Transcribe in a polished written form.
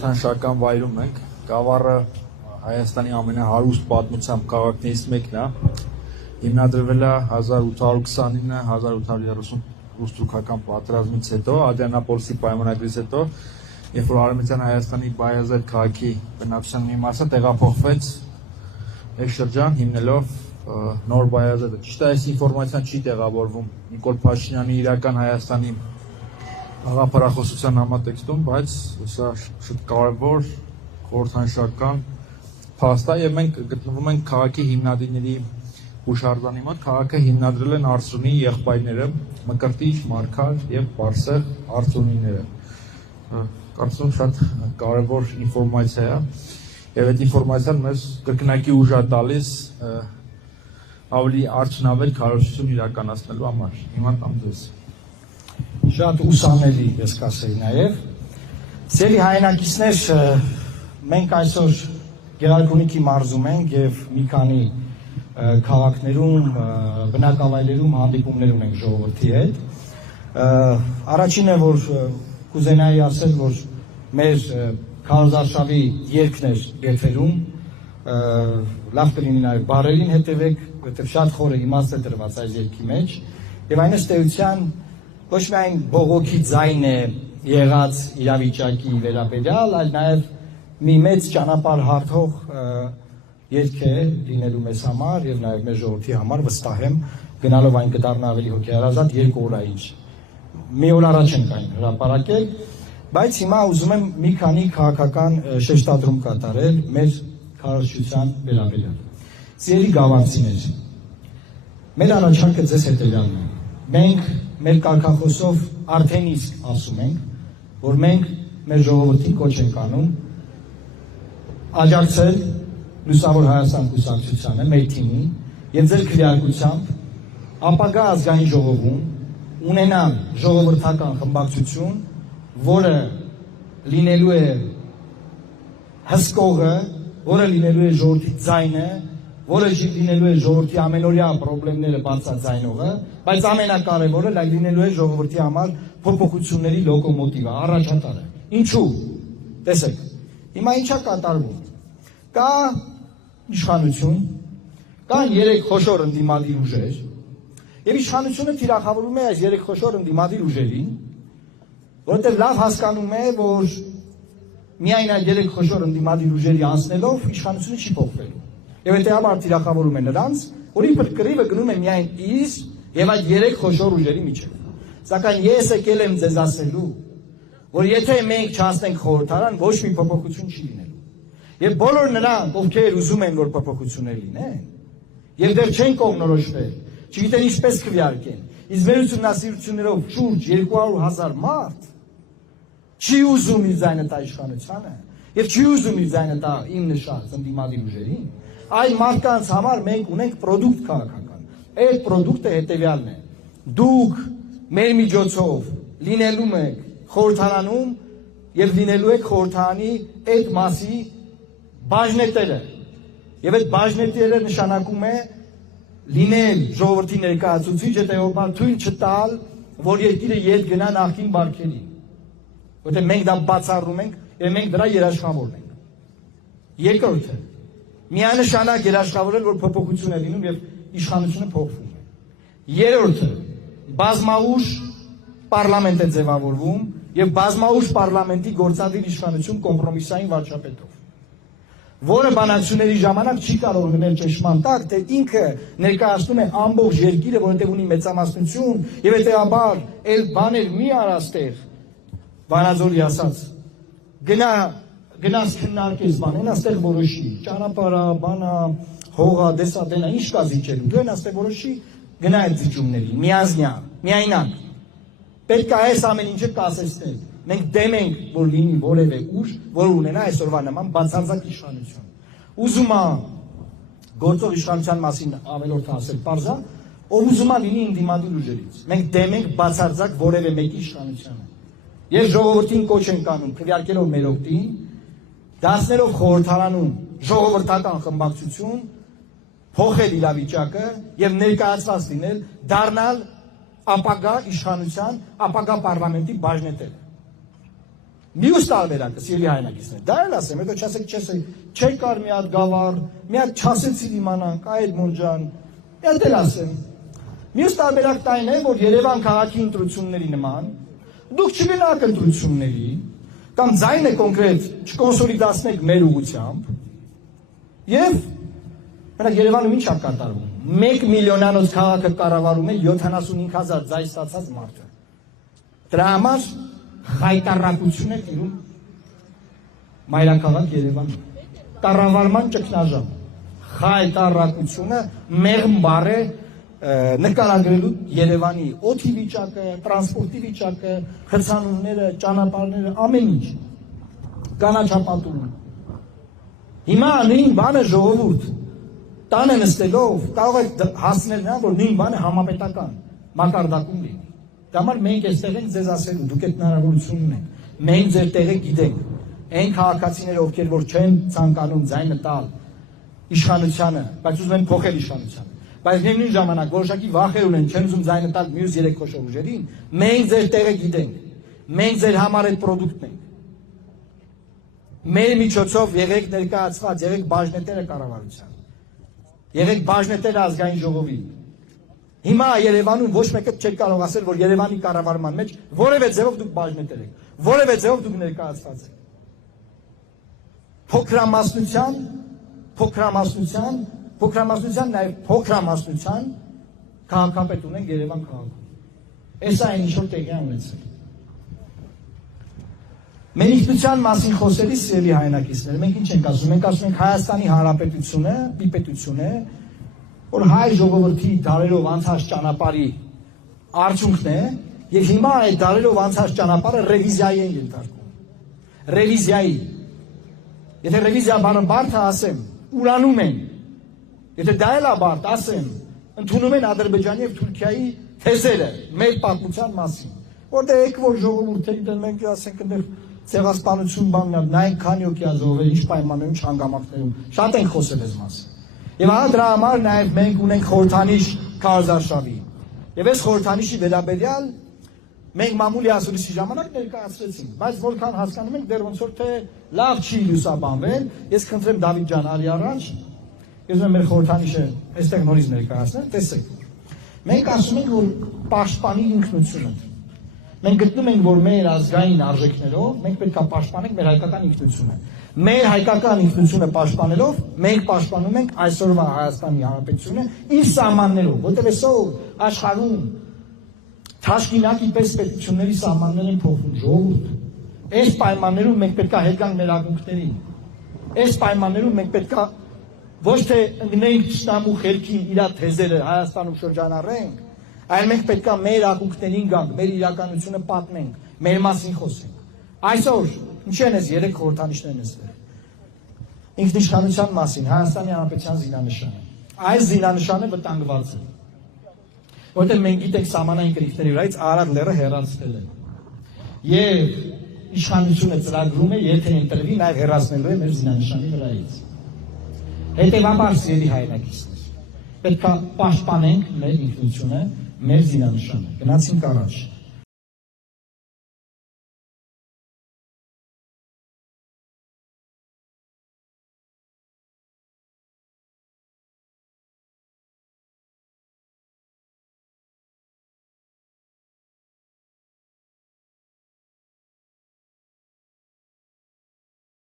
խորհրդանշական վայրում ենք, Գավառը Հայաստանի ամենահարուստ պատմությամբ քաղաքներից մեկն է, հիմնադրվել է 1829-1830 ռուս-թուրքական պատերազմից հետո, Ադրբեջանապոլսի պայմանագրից հետո, երբ որ Արևմտյան Հայաստանի Բայազեդ քաղաքի բնակչության մի մասը տեղափոխվեց մեկ շրջան հիմնելով նոր Բայազեդը։ Ճիշտ է, այս ինֆորմացիան չի տեղավորվում Նիկոլ Փաշինյանի իրական Հայաստանի հաղափարախոսության համատեքստում, բայց սա շատ կարևոր խորհրդանշական փաստ է եւ մենք գտնվում ենք քաղաքի հիմնադիրների հուշարձանի մոտ։ Քաղաքը հիմնադրել են Արցունի եղբայրները Մկրտիչ, Մարգար եւ Պարսեղ Արցունիները։ Կարծում եմ շատ կարևոր ինֆորմացիա է եւ այդ ինֆորմացիան մեզ կրկնակի ուժ է տալիս ավելի արդյունավետ քարոզություն իրականացնելու համար։ Հիմա տամ ձեզ։ Շատ ուսանելի ես կասեի նաև։ Սիրելի հայրենակիցներ, մենք այսօր Գեղարքունիքի մարզում ենք եւ մի քանի քաղաքներում, բնակավայրերում հանդիպումներ ունենք ժողովրդի հետ։ Առաջինը, որ կուզենայի ասել, որ մեր քարոզարշավի երգն էր եթերում, լավ կլինի նաև բարերին հետևեք, որովհետև շատ խորը իմաստ է դրված այս երգի մեջ, եւ այն ըստ էության ոչ միայն բողոքի ձայն է եղած իրավիճակի վերաբերյալ, այլ նաև մի մեծ ճանապարհ հարթող երգ է լինելու մեզ համար եւ նաեւ մեր ժողովրդի համար, վստահ եմ, գնալով այն կդառնա ավելի հոգեարազատ 2 օրայից։ Մի օր առաջ ենք այն հրապարակել, բայց հիմա ուզում եմ մի քանի քաղաքական շեշտադրում կատարել մեր քարոզչության վերաբերյալ։ Սիրելի գավառցիներ, մեր առաջարկը ձեզ հետևյալն է։ Մենք մեր կարգախոսով արդեն իսկ ասում ենք, որ մենք մեր ժողովրդին կոչ ենք անում աջակցել Լուսավոր Հայաստան կուսակցությանը, մեր թիմին, եւ ձեր քվեարկությամբ ապագա ազգային ժողովում ունենալ ժողովրդական խմբակցություն, որը լինելու է հսկողը, որը լինելու է ժողովրդի ձայնը, որը լինելու է ժողովրդի ամենօրյա խնդիրները բարձրաձայնողը, բայց ամենակարևորը լինելու է ժողովրդի համար փոփոխությունների լոկոմոտիվը, առաջատարը։ Ինչու՞։ Տեսեք, հիմա ինչա կատարվում։ Կա իշխանություն, կան 3 խոշոր ընդդիմադիր ուժեր, եւ իշխանությունը թիրախավորում է այս 3 խոշոր ընդդիմադիր ուժերին, որովհետեւ լավ հասկանում է, որ միայն այդ 3 խոշոր ընդդիմադիր ուժերի անցնելով իշխանությունը չի փոխվելու։ Եվ հետեւաբար թիրախավորում է նրանց, որի կռիվը գնում է միայն իս եւ այդ 3 խոշոր ուժերի միջեւ։ Սակայն ես եկել եմ ձեզ ասելու, որ եթե մենք չանցնենք խորհրդարան, ոչ մի փոփոխություն չի լինելու։ Եվ բոլոր նրանք, ովքեր ուզում են, որ փոփոխություններ լինեն, եւ դեռ չեն կողմնորոշվել, չգիտեն ինչպես քվեարկեն, իսկ մեր ուսումնասիրություններով շուրջ 200,000 մարդ չի ուզում իր ձայնը տա իշխանությանը եւ չի ուզում իր ձայնը տա իմ նշած ընդդիմադիր ուժերին, այդ մարդկանց համար մենք ունենք պրոդուկտ քաղաքական։ Այդ պրոդուկտը հետեւյալն է. դուք մեր միջոցով լինելու եք խորհրդարանում եւ լինելու եք խորհրդարանի այդ մասի բաժնետերը։ Եվ այդ բաժնետերը նշանակում է լինել ժողովրդի ներկայացուցիչ, հետեւաբար թույլ չտալ, որ երկիրը ետ գնա նախկին բարքերին։ Որտեղ մենք դա բացառում ենք եւ մենք դրա երաշխավորն ենք։ Երկրորդը, միանշանակ երաշխավորել, որ փոփոխություն է լինում եւ իշխանությունը փոխվում է։ Երրորդը, բազմաուժ պարլամենտ է ձևավորվում եւ բազմաուժ պարլամենտի գործադիր իշխանություն կոմպրոմիսային վարչապետով, որը բանակցությունների ժամանակ չի կարող լինել ճշմարտ տակ, թե ինքը ներկայացնում է ամբողջ երկիրը, որովհետև ունի մեծամասնություն եւ հետեւաբար այլ բաներ մի արաստեղ Վանաձորի ասած գնաց քննարկես բանեն, աստեղ որոշի ճանապարհա, բանա, հողա, դեսատենա, ինչ կա զիջելու, դու են աստեղ որոշի գնա այդ զիջումների, միազնյա, միայնակ։ Պետք է այս ամեն ինչը կասեցնել։ Մենք դեմ ենք, որ լինի որևէ ուժ, որ ունենա այսօրվա նման բացարձակ իշխանություն։ Ուզում է գործող իշխանության մասին ավելորդ ասել, պարզա, ով ուզում է լինի ընդդիմադիր ուժերից։ Մենք դեմ ենք բացարձակ որևէ մեկի իշխանությանը։ Եվ ժողովրդին կոչ ենք անում, քվեարկելով մեր օգտին, դասներով խորհրդարանում ժողովրդական խմբակցություն, փոխել իրավիճակը եւ ներկայացված լինել, դառնալ ապագա իշխանության, ապագա պարլամենտի բաժնետերը։ Մյուս տարբերակը սիրելի հայրենակիցներ, դա էլ ասեմ, հետո չասեք, չէ կար մի հատ գավառ, մի հատ չասեցի իմանանք, այդ Մոնջան, մի հատ էլ ասեմ։ Մյուս տարբերակն այն է, որ Երևան քաղաքի ընտրությունների նման, դուք չգնաք ընտրությունների, կամ ձայնը կոնկրետ չկոնսոլիդացնեք մեր ուղղությամբ, եւ մենակ Երևանում ինչ է կատարվում։ 1 միլիոնանոց քաղաքը կառավարում է 75,000 ձայն ստացած մարդը։ Դրա համար հայտարարություն է տիրում մայրաքաղաք Երևան։ Կառավարման ճգնաժամ։ Հայտարարությունը մեղմ բառ է նկարագրելու Երևանի օդի վիճակը, տրանսպորտի վիճակը, խցանումները, ճանապարհները, ամեն ինչ։ Կանաչապատում։ Հիմա նույն բանը ժողովուրդ տանը նստելով կարող է հասնել նրան, որ նույն բանը համապետական մակարդակում լինի։ Դա համար մենք այստեղ ենք ձեզ ասելու, դուք այդ հնարավորությունն ունեք։ Մենք ձեր տեղը գիտենք։ Այն քաղաքացիները, ովքեր որ չեն ցանկանում ձայնը տալ իշխանությանը, բայց ուզում են փոխել իշխանությանը, բայց նույն ժամանակ որոշակի վախեր ունեն, չեն ուզում ձայնը տալ մյուս 3 քոշոր ուժերին, մենք ձեր տեղը գիտենք։ Մենք ձեր համար այդ պրոդուկտն ենք։ Մեր միջոցով եղեք ներկայացված, եղեք բաժնետերը կառավարության։ Եղեք բաժնետերը ազգային ժողովի։ Հիմա Երևանում ոչ մեկը չէ կարող ասել, որ Երևանի կառավարման մեջ որևէ ձևով դուք բաժնետեր եք, որևէ ձևով դուք ներկայացված եք։ Փոքրամասնության, նաև փոքրամասնության քաղաքապետ ունենք Երևան քաղաքում։ Էս այն ինչ որ տեղի է ունեցել։ Մենիքնության մասին խոսելիս սիրելի հայրենակիցներ, մենք ինչ ենք ասում, մենք ասում ենք Հայաստանի Հանրապետությունը, մի պետություն է, որ հայ ժողովրդի դարերով անցած ճանապարհի արդյունքն է, եւ հիմա այդ դարերով անցած ճանապարհը ռևիզիայի են ենթարկում։ Ռևիզիայի։ Եթե ռևիզիա բանը բարդ է ասեմ, ուրանում են։ Եթե դա էլ է բարդ, ասեմ, ընդունում են Ադրբեջանի եւ Թուրքիայի թեզերը մեր պատմության մասին։ Որտեղ եք որ ժողովուրդների դեմ մենք ասենք այնտեղ ցեղասպանություն բանն, նայեք քանի օքիա զոհվել, ինչ պայմաններում, ինչ հանգամանքներում, շատ ենք խոսել այս մասին։ Եվ ահա դրա համար նաև մենք ունենք խորհրդանիշ Քարոզարշավի։ Եվ այս խորհրդանիշի վերաբերյալ մենք մամուլի ասուլիսի ժամանակ ներկայացրեցինք, բայց որքան հասկանում ենք դեռ ոնց որ թե լավ չի լուսաբանվել, ես խնդրեմ Դավիթ ջան, արի առաջ, ես ուզում եմ մեր խորհրդանիշը այստեղ նորից ներկայացնել, տեսեք։ Մենք ասում ենք, որ պաշտպանի ինքնությունը։ Մենք գտնում ենք, որ մեր ազգային արժեքներով մենք պետք է պաշտպանենք մեր հայկական ինքնությունը։ Մեր հայկական ինքնությունը պաշտպանելով, մենք պաշտպանում ենք այսօրվա Հայաստանի Հանրապետությունը իր սահմաններով, որտեղ այսօր աշխարհում թաշկինակի պես պետությունների սահմաններ են փոխվում, ժողովուրդ։ Այս պայմաններում մենք պետք է հետ գանք մեր ակունքներին։ Այս պայմաններում մենք պետք է ոչ թե ընկնենք ճշտամու խելքին իր թեզերը Հայաստանում շրջանառենք, այլ մենք պետք է մեր ակունքներին գանք, մեր իրականությունը պատմենք, մեր մասին խոսենք։ Այսօր ինչ են այս 3 խորհրդանիշներն այստեղ։ Ինքնիշխանության մասին Հայաստանի Հանրապետության զինանշանը։ Այս զինանշանը վտանգված է։ Որտեղ մենք գիտենք սահմանային կրիվների վրայից Արարատ լեռը հեռացնել է։ Եվ իշխանությունը ծրագրում է, եթե ընտրվի, նաև հեռացնելու է մեր զինանշանի վրայից։ Հետևաբար սիրելի հայրենակիցներ, պետք է պաշտպանենք մեր ինքնությունը, մեր զինանշանը։ Գնացինք առաջ։